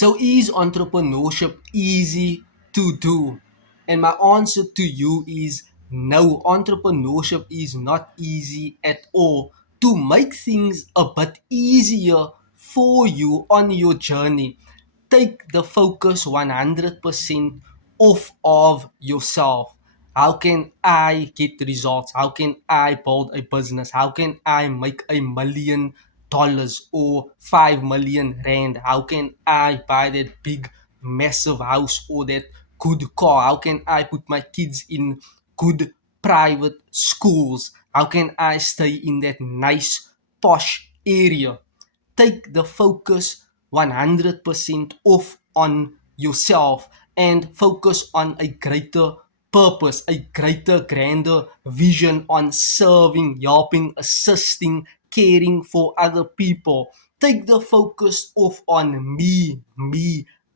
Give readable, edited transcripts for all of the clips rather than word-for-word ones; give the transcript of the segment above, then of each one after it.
So is entrepreneurship easy to do? And my answer to you is no, entrepreneurship is not easy at all. To make things a bit easier for you on your journey, take the focus 100% off of yourself. How can I get results? How can I build a business? How can I make $1 million or 5 million rand? How can I buy that big, massive house or that good car? How can I put my kids in good private schools? How can I stay in that nice, posh area? Take the focus 100% off on yourself and focus on a greater purpose, a greater, grander vision on serving, helping, assisting, caring for other people. Take the focus off on me,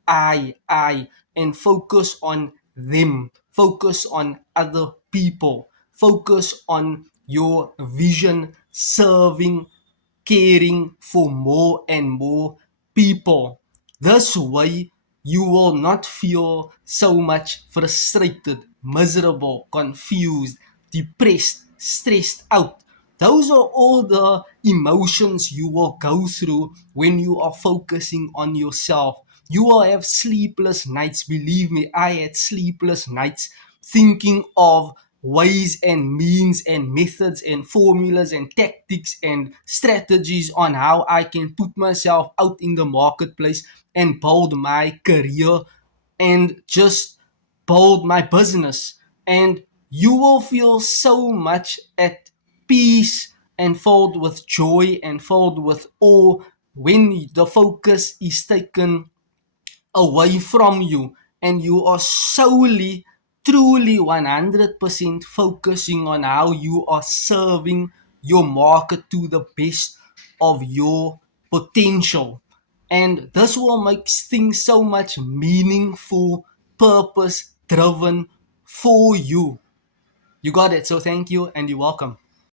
and focus on them. Focus on other people. Focus on your vision, serving, caring for more and more people. This way, you will not feel so much frustrated, miserable, confused, depressed, stressed out. Those are all the emotions you will go through when you are focusing on yourself. You will have sleepless nights. Believe me, I had sleepless nights thinking of ways and means and methods and formulas and tactics and strategies on how I can put myself out in the marketplace and build my career and just build my business. And you will feel so much at peace and filled with joy and filled with awe when the focus is taken away from you and you are solely, truly 100% focusing on how you are serving your market to the best of your potential. And this will make things so much meaningful, purpose driven for you. You got it. So thank you and you're welcome.